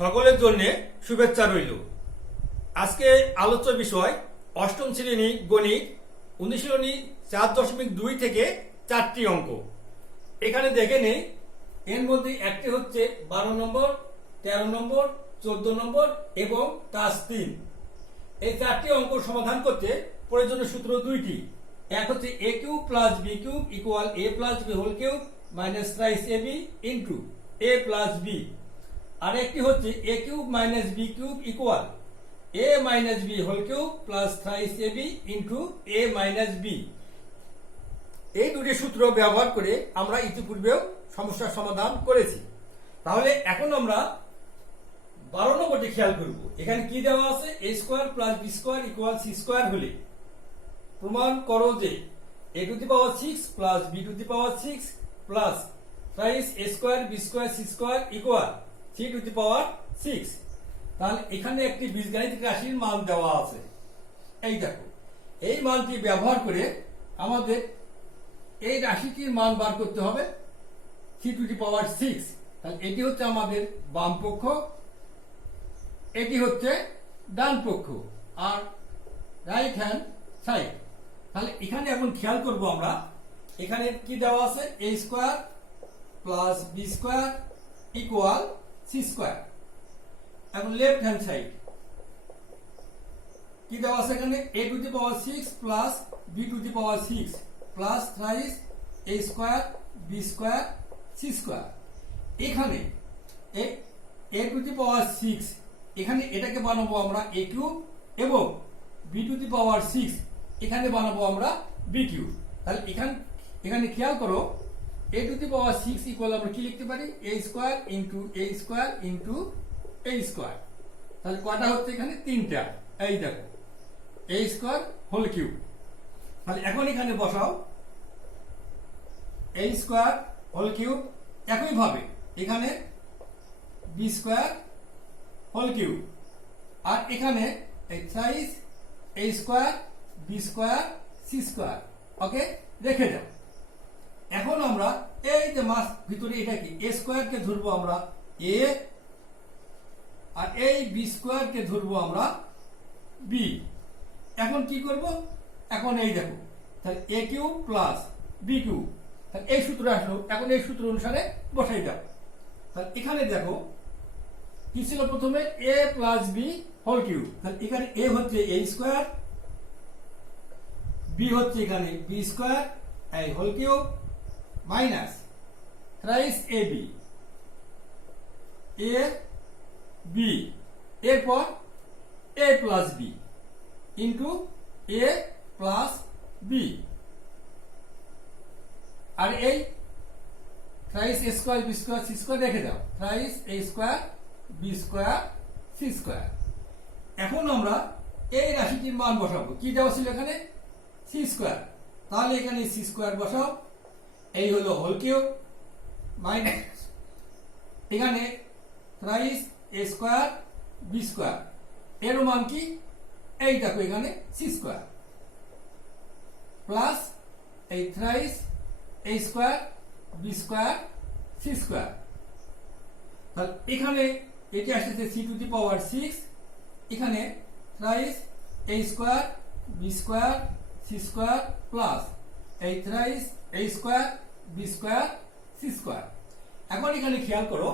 সকলের জন্য শুভেচ্ছা রইল। আজকে আলোচ্য বিষয় অষ্টম শ্রেণী গণিত অনুশীলনী 4.2 থেকে 4টি অঙ্ক। এখানে দেখে নেই, এর মধ্যে একটি হচ্ছে 12 নম্বর, 13 নম্বর, 14 নম্বর এবং টাস্ক 3। এই 4টি অঙ্ক সমাধান করতে প্রয়োজনীয় সূত্র দুইটি। এক হচ্ছে a cube plus b cube equal a plus b whole cube minus thrice ab into a plus b। আর একটি হচ্ছে a cube minus b cube equal a minus b whole cube plus thrice ab into a minus b। এই দুটি সূত্র ব্যবহার করে আমরা ইতিপূর্বেও সমস্যার সমাধান করেছি। তাহলে এখন আমরা 12 নম্বরটি খেয়াল করব। এখানে কি দেওয়া আছে, a square plus b square equal c square হলে প্রমাণ করো যে a to the power 6 plus b to the power 6 plus thrice a square b square c square equal c to the power 6। তাহলে এখানে একটি বীজগাণিতিক রাশির মান দেওয়া আছে। এই দেখো, এই মানটি ব্যবহার করে আমাদের এই রাশিটির মান বার করতে হবে c টু দি পাওয়ার 6। তাহলে এটি হচ্ছে আমাদের বাম পক্ষ, এটি হচ্ছে ডান পক্ষ আর রাইট হ্যান্ড সাইড। তাহলে এখানে এখন খেয়াল করব আমরা, এখানে কি দেওয়া আছে, a square plus b square equal c square. এখন লেফট হ্যান্ড সাইড কি দেওয়া আছে, এখানে a to the power 6 plus b to the power 6 plus thrice a square b square c square. এখানে a টু দি পাওয়ার 6, এখানে এটাকে বানাবো আমরা a কিউব এবং b টু দি পাওয়ার 6 এখানে বানাবো আমরা b কিউব। তাহলে এখানে খেয়াল করো, a to the power 6 equal আমরা কি লিখতে পারি, a square into a square into a square. তাহলে কয়টা হচ্ছে, এখানে 3টা। এই দেখো, a স্কয়ার হোল কিউব। তাহলে এখন এখানে বসাও a স্কয়ার হোল কিউব। একই ভাবে এখানে b স্কয়ার হোল কিউব আর এখানে এই thrice a square b square c square. Okay, রেখে দাও। এখন আমরা এই যে মাস ভিতরে এটা কি, a স্কয়ার কে ধরবো আমরা a আর এই b স্কয়ার কে ধরবো আমরা b। এখন কি করব, এখন এই দেখো, তাহলে a cube plus b cube, তাহলে এই সূত্র আসলো। এখন এই সূত্র অনুসারে বসাই দাও। তাহলে এখানে দেখো কি ছিল, প্রথমে a plus b whole cube. তাহলে এখানে a হচ্ছে a স্কয়ার, b হচ্ছে এখানে b স্কয়ার এই whole cube minus thrice ab a b, এরপর a plus b into a plus b। আর এই thrice a square b square c square রেখে দাও, thrice a square b square c square. এখন আমরা এই রাশিটির মান বসাবো। কি দেওয়া ছিল এখানে, c স্কয়ার। তাহলে এখানে c স্কয়ার বসাও, এই হলো হোল কিউব মাইনাস এখানে thrice a square b square, এর মান কি, এই দেখো এখানে c স্কয়ার প্লাস এই thrice a square b square c square. তাহলে এখানে এটি আসছে c টু দি পাওয়ার 6, এখানে thrice a square b square c square plus এই thrice a square b square c square. এখন এখানে খেয়াল করো,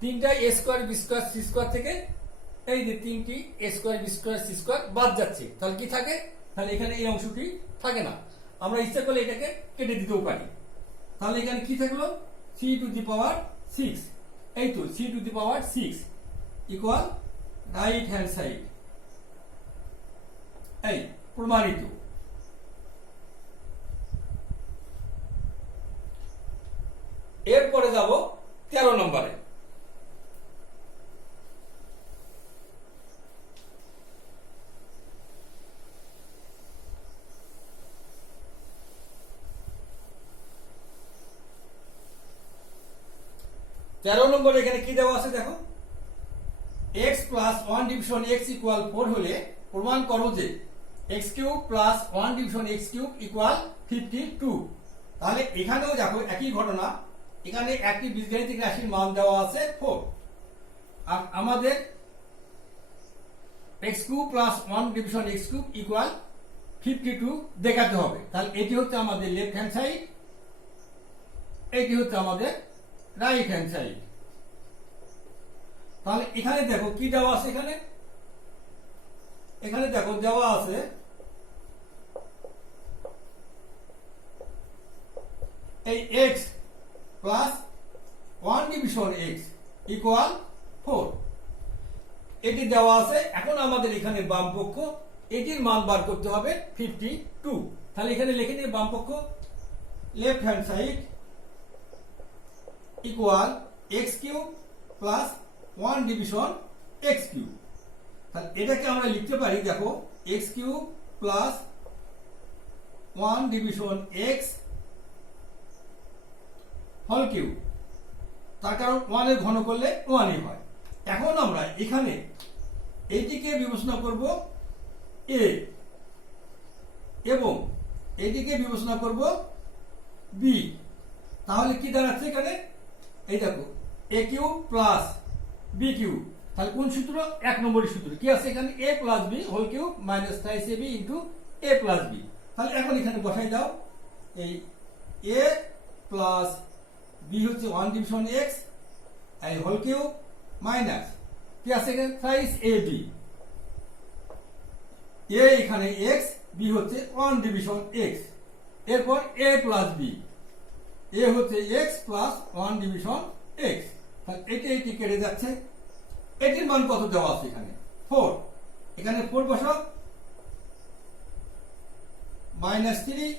তিনটা a square b square c square থেকে এই যে তিনটি a square b square c square বাদ যাচ্ছে। তাহলে কি থাকে, তাহলে এখানে এই অংশটি থাকে না। আমরা ইচ্ছা করলে এটাকে কেটে দিতেও পারি। তাহলে এখানে কি থাকলো, c টু দি পাওয়ার 6, এই তো c to the power 6 equal right hand side. এই প্রমাণিত। এরপরে যাব 13 নম্বরে। এখানে কি দেওয়া আছে দেখো, x plus 1 division x equal 4 হলে প্রমাণ করো যে x cube plus 1 division x cube equal 52। তাহলে এখানেও দেখো একই ঘটনা, এখানে একটি বীজগাণিতিক রাশির মান দেওয়া আছে 4। আর আমাদের x cube plus 1 division x cube equal 52 দেখাতে হবে। তাহলে এটি হচ্ছে আমাদের লেফট হ্যান্ড সাইড, এটি হচ্ছে আমাদের রাইট হ্যান্ড সাইড। তাহলে এখানে দেখো কি দেওয়া আছে, এখানে দেখো দেওয়া আছে এই x plus 1 division x equal 4, এটি দেওয়া আছে। এখন আমাদের এখানে বাম পক্ষ এটির মান বার করতে হবে 52। তাহলে এখানে লিখে নিই বাম পক্ষ left hand side equal x cube plus 1 division x cube. তাহলে এটাকে আমরা লিখতে পারি, দেখো x cube plus 1 division x whole cube, তার কারণ 1 এর ঘন করলে 1ই হয়। এখন আমরা এখানে এইটিকে বিবেচনা করব a এবং এইটিকে বিবেচনা করব b। তাহলে কি দাঁড়াচ্ছে এখানে, এই দেখো a cube plus b cube. তাহলে কোন সূত্র, 1 নম্বরের সূত্র কি আছে এখানে, a plus b whole cube minus thrice ab into a plus b। তাহলে এখন এখানে বসাই দাও, এই a প্লাস b হচ্ছে 1 ডিভিশন x এই হোল কিউব মাইনাস কি আছে এখানে থ্রাইস ab, a এখানে x, b হচ্ছে 1 ডিভিশন x, এরপর a প্লাস b, a হচ্ছে x প্লাস 1 ডিভিশন x। তাহলে এটি কেটে যাচ্ছে, এটির মান কত দেওয়া আছে এখানে 4, এখানে 4 বসাও মাইনাস 3,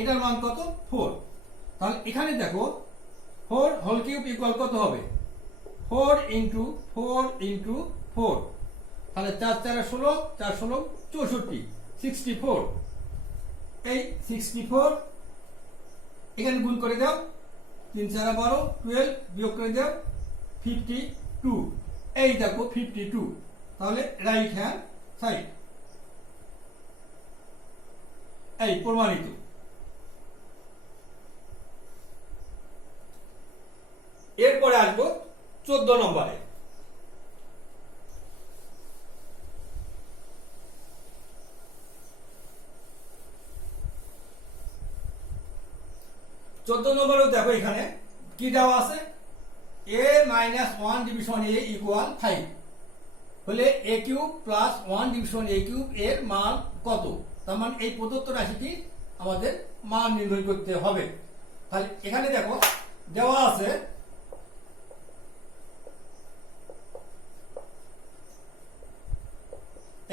এটার মান কত 4। তাহলে এখানে দেখো 4 হোল কিউব ইকুয়াল কত হবে 4 ইন্টু 4 ইন্টু 4, তাহলে 4 4 16, 4 16 64, 64। এই 64 এখানে গুণ করে দাও, 3 4 12, 12 বিয়োগ করে দাও 52, এই দেখো 52। তাহলে রাইট হ্যান্ড সাইড এই প্রমাণিত। এরপরে আসবো 14 নম্বরে। 14 নম্বরেও দেখো এখানে কি দেওয়া আছে, a minus 1 division a equal 5 হলে a cube plus 1 division a cube এর মান কত। তার মানে এই প্রদত্ত রাশিটি আমাদের মান নির্ণয় করতে হবে। তাহলে এখানে দেখো দেওয়া আছে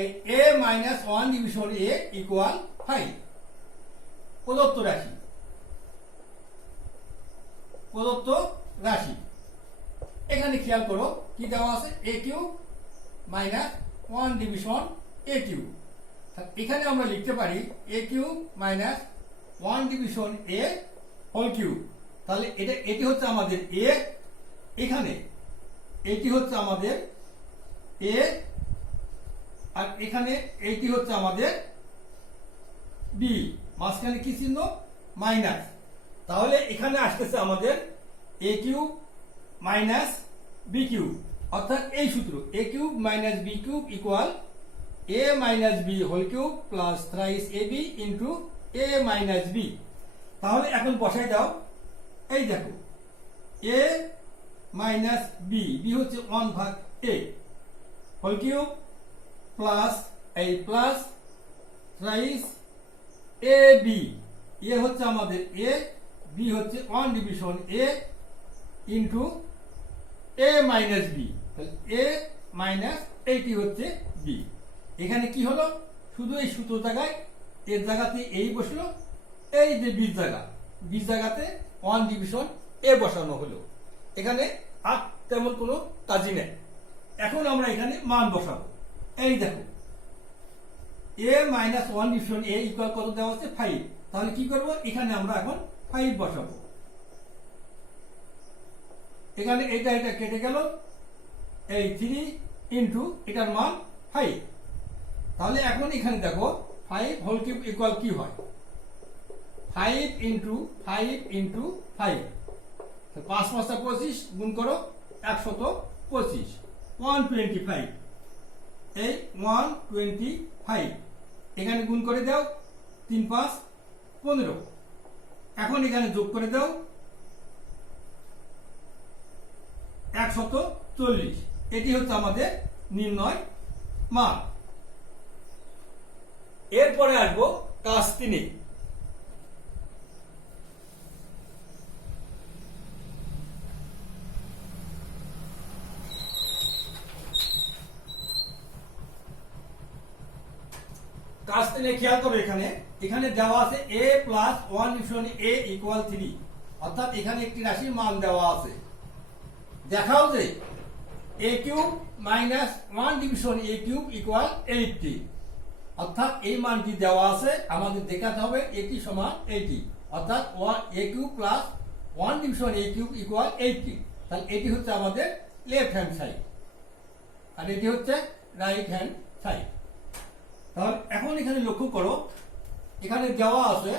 এই a minus 1 division a equal 5 প্রদত্ত রাশি, প্রদত্ত রাশি। এখানে খেয়াল করো কি দেওয়া আছে, a cube minus 1 division a cube. এখানে আমরা লিখতে পারি a cube minus 1 division a whole cube. তাহলে এটি হচ্ছে আমাদের a, এখানে এটি হচ্ছে আমাদের a, আর এখানে এটি হচ্ছে আমাদের b, মাঝখানে কি চিহ্ন মাইনাস। তাহলে এখানে আসতেছে আমাদের a cube minus b cube, অর্থাৎ এই সূত্র a cube minus b cube equal a minus b whole cube plus thrice ab into a minus b। তাহলে এখন বসাই দাও, এই দেখো a মাইনাস b, b হচ্ছে 1 ভাগ a হোল কিউব প্লাস এই প্লাস থ্রাইস ab, এ হচ্ছে আমাদের a, b হচ্ছে 1 division a into a minus b, তাহলে a মাইনাস এইটি হচ্ছে b। এখানে কি হলো, শুধু এই সূত্র জায়গায় এর জায়গাতে এই বসলো, এই যে বীজ জায়গাতে 1 ডিভিশন a বসানো হলো। এখানে আর তেমন কোনো কাজই নেই। এখন আমরা এখানে মান বসাবো, এই দেখো a minus 1 division a equal কত দেওয়া আছে 5। তাহলে কি করব, এখানে আমরা এখন 5 বসাবো। এখানে এটা কেটে গেল, এই 3 ইন্টু এটার মান 5। তাহলে এখন এখানে দেখো 5 হোল কিউব ইকুয়াল কি হয়, 5 ইন্টু 5 ইন্টু 5, 5 5 25 গুণ করো 125। 125, এই 125 এখানে গুণ করে দাও, 3 5 15। এখন এখানে যোগ করে দাও 140। এটি হচ্ছে আমাদের নির্ণয় মান। এরপরে আসবো কাজ 3। কাজ 3 খেয়াল করো, এখানে দেওয়া আছে a plus 1 division a equal 3, অর্থাৎ এখানে একটি রাশির মান দেওয়া আছে। দেখাও যে a cube minus 1 division a cube equal 80, অর্থাৎ এই মানটি দেওয়া আছে, আমাদের দেখাতে হবে এটি সমান 80, অর্থাৎ a cube plus 1 division a cube equal 80। তাহলে এটি হচ্ছে আমাদের লেফট হ্যান্ড সাইড আর এটি হচ্ছে রাইট হ্যান্ড সাইড। তাহলে এখন এখানে লক্ষ্য করো, এখানে দেওয়া আছে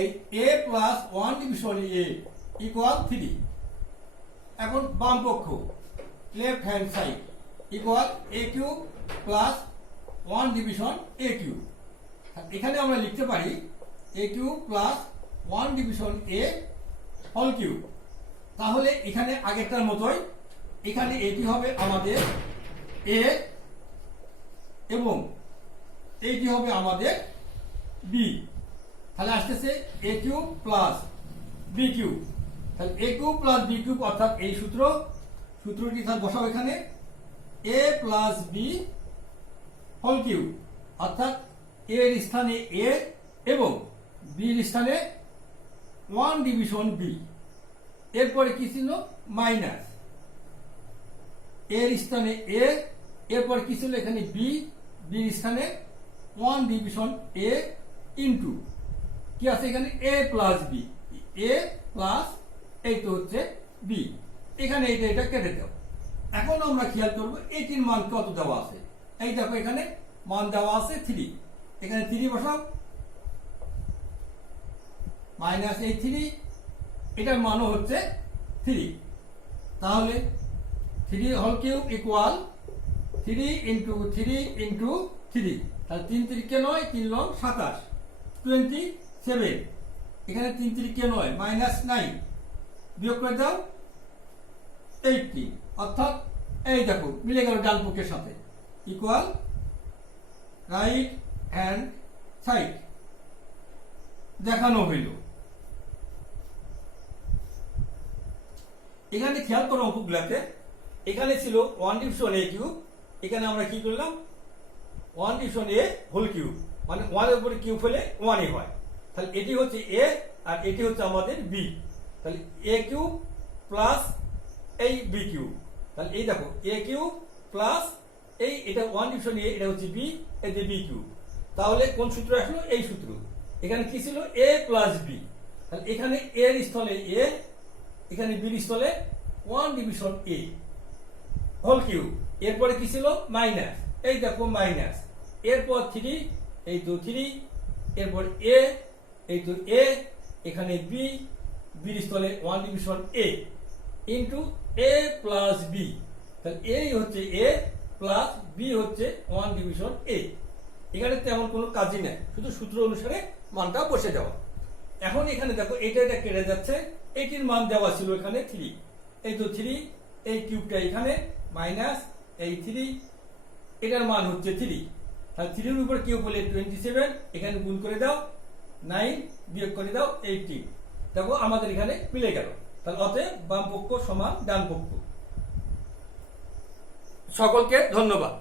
এই a plus 1 division a equal 3। এখন বাম পক্ষ left hand side equal a cube plus 1 division a cube. এখানে আমরা লিখতে পারি a cube plus 1 division a whole cube. তাহলে এখানে আগেরটার মতোই এখানে এটি হবে আমাদের a এবং এইটি হবে আমাদের b। তাহলে আসতেছে a cube plus b cube. তাহলে a cube plus b cube অর্থাৎ এই সূত্রটি তাহলে বসাও এখানে a plus b whole cube, অর্থাৎ a এর স্থানে a এবং b এর স্থানে 1 ডিভিশন b। এরপরে কি ছিল মাইনাস এর স্থানে a, এরপর কি ছিল এখানে b, b এর স্থানে 1 ডিভিশন a ইনটু কি আছে এখানে a plus b, a plus এই তো হচ্ছে b। এখানে এটা কেটে দাও। এখন আমরা খেয়াল করব এটির মান কত দেওয়া আছে। এই দেখো এখানে মান দেওয়া আছে 3, এখানে 3 বসাও, মাইনাস এই 3, এটার মানও হচ্ছে 3। তাহলে 3 whole cube equal 3 into 3 into 3, তাহলে 3 3 কে 9, 3 9 27, 27। এখানে 3 3 কে 9 মাইনাস 9, বিয়োগ করে দাও 80, অর্থাৎ এই দেখো মিলে গেল ডান পক্ষের সাথে, ইকুয়াল রাইট হ্যান্ড সাইড দেখানো হইল। এখানে খেয়াল করো অঙ্কগুলাতে, এখানে ছিল 1 ডিভিশন a কিউব, এখানে আমরা কি করলাম 1 ডিভিশন a হোল কিউব, মানে 1 এর উপরে কিউব হলে 1ই হয়। তাহলে এটি হচ্ছে a আর এটি হচ্ছে আমাদের b। তাহলে a কিউব প্লাস এই b কিউব, তাহলে এই দেখো a কিউব প্লাস এই এটা 1 ডিভিশন a, এটা হচ্ছে b, এই যে b কিউব। তাহলে কোন সূত্র আসলো? এই সূত্র। এখানে কি ছিল a প্লাস b, তাহলে এখানে a এর স্থলে a, এখানে b এর স্থলে 1 ডিভিশন a হোল কিউব। এরপরে কি ছিল মাইনাস, এই দেখো মাইনাস, এরপর 3, এই তো 3, এরপর a, এই তো a, এখানে b, b এর স্থলে 1 division a into a plus b। তাহলে a হচ্ছে a প্লাস b হচ্ছে 1 ডিভিশন a। এখানে তেমন কোনো কাজই নেই, শুধু সূত্র অনুসারে মানটা বসে যাওয়া। এখন এখানে দেখো এটা কেটে যাচ্ছে, এটির মান দেওয়া ছিল এখানে 3, এই তো 3, এই কিউবটা এখানে মাইনাস এই 3, এটার মান হচ্ছে 3। তাহলে 3 এর উপর কিউব হলে 27, এখানে গুণ করে দাও 9, বিয়োগ করে দাও 18। দেখো আমাদের এখানে মিলে গেল। তাহলে অতএব বাম পক্ষ সমান ডান পক্ষ। সকলকে ধন্যবাদ।